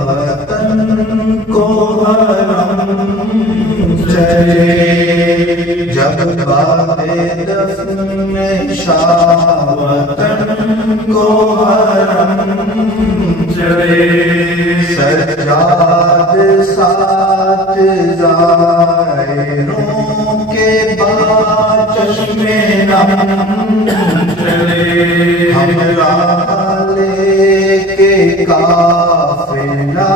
وطن کو حرم چلے، جب باد دفن شاہ وطن کو حرم چلے، سجاد ساتھ زائروں کے بعد چشم نم چلے، ہم راہ لے کے قافلہ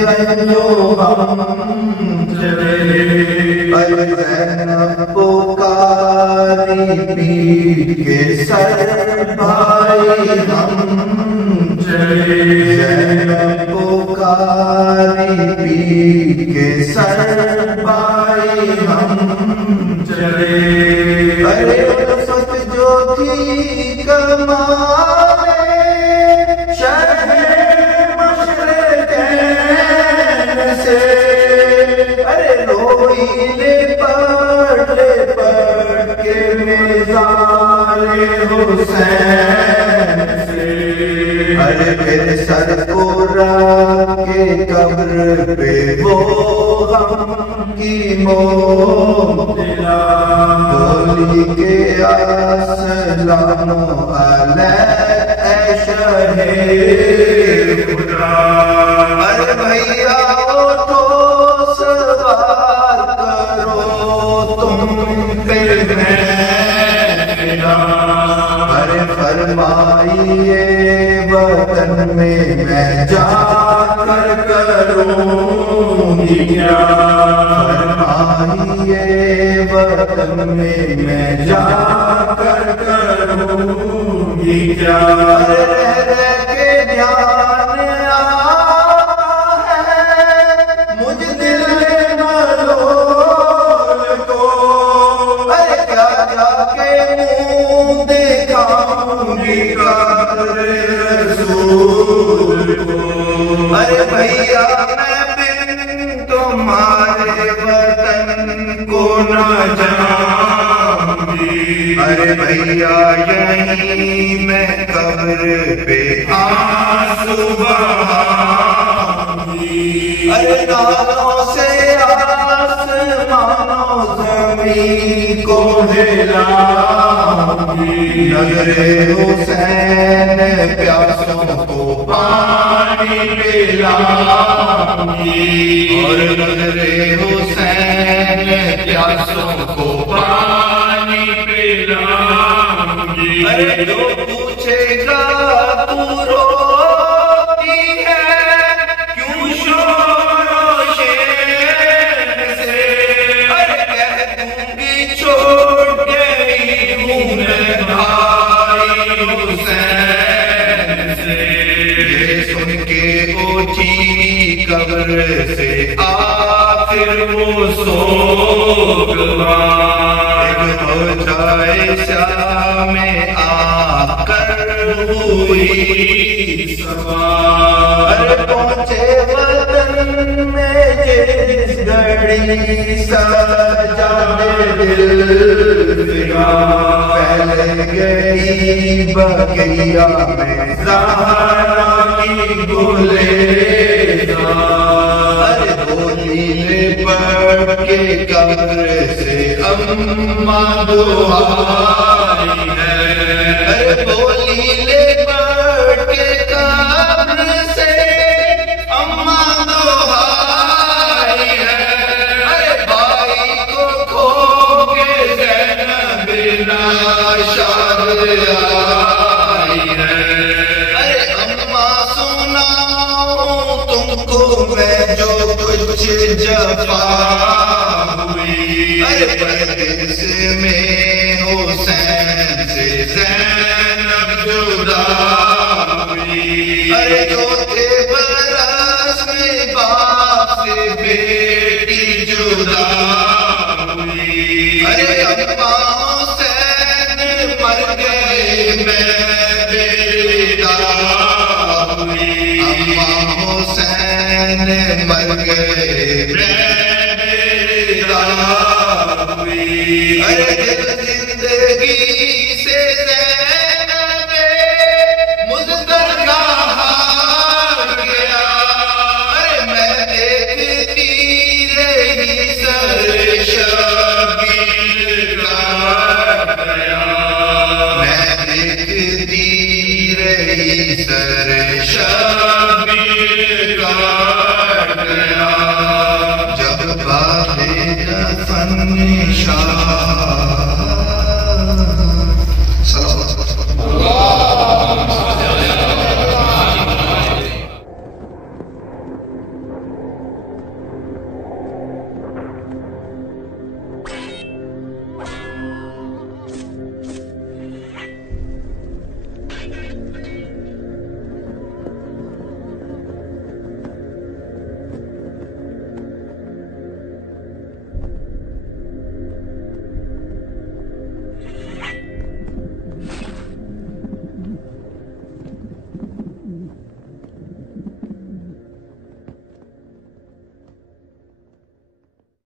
رنج و غم چلے، اے زینب پکاری پیر کے سر بھائی ہم چلے، زینب پکاری پیر کے سر بھائی ہم چلے، ارے الفت جو تھی کمائے شہر مشرقین سے، ارے روئیلے پڑھ کے مزار حسین سے، ارے پھر سر کو رکھ کے قبر پہ وہ غم کی موت دلا، بولی کہ السلام علیک اے شاہ خدا، ارے بھیا اٹھو سوال کرو تم پہ میں فدا، ارے فرمائیے وطن میں جا کر کروں گی کیا، فرمائیے وطن میں جا کر کروں گی کیا، رہ کے دھیان آتا ہے مجھ دل ملول کو، ارے کیا جا کے منہ دکھاؤں گی قبر رسول کو، ارے بھیا میں بن تمہارے وطن کو نہ جاؤں گی، ارے بھیا یہیں میں قبر پہ آنسو بہاؤں گی، ارے نالوں سے آسمان و زمین کو ہلاؤں گی، نظر حسین پیاسوں کو پانی پلاؤں گی، اور نظر حسین پیاسوں کو پانی پلاؤں گی، ارے جو پوچھے گا تو روتی ہے کیوں شور و شیر سے، ارے کہہ دوں گی چھوڑ گئی ہوں میں بھائی حسین سے، یہ سن کے اٹھی قبر سے آخر وہ سوگوار، ہو جائے شام آ کر ہوئی سوار، پہنچے وطن میں جس گھڑی سجادے دل پھیل گئی بقیہ میں زہرا کی گلزار، بولی نے پڑھ کے قبر سے اماں دعائی ہے، ارے بولی نے پڑھ کے قبر سے اماں دعائی ہے، ارے بھائی کو کھو کے زینب ناشاد آئی ہے، ارے اماں سناؤں تم کو میں جو کچھ جفا ہوئی، ارے پردیس میں حسین سے زینب جدا ہوئی، ارے چوتھے برس میں باپ سے بیٹی جدا ہوئی، ارے ابا حسین مر گئے میں بیٹا ہوئی، اما حسین مر گئے ارے زندگی سے زینب مزدر کا حال نشان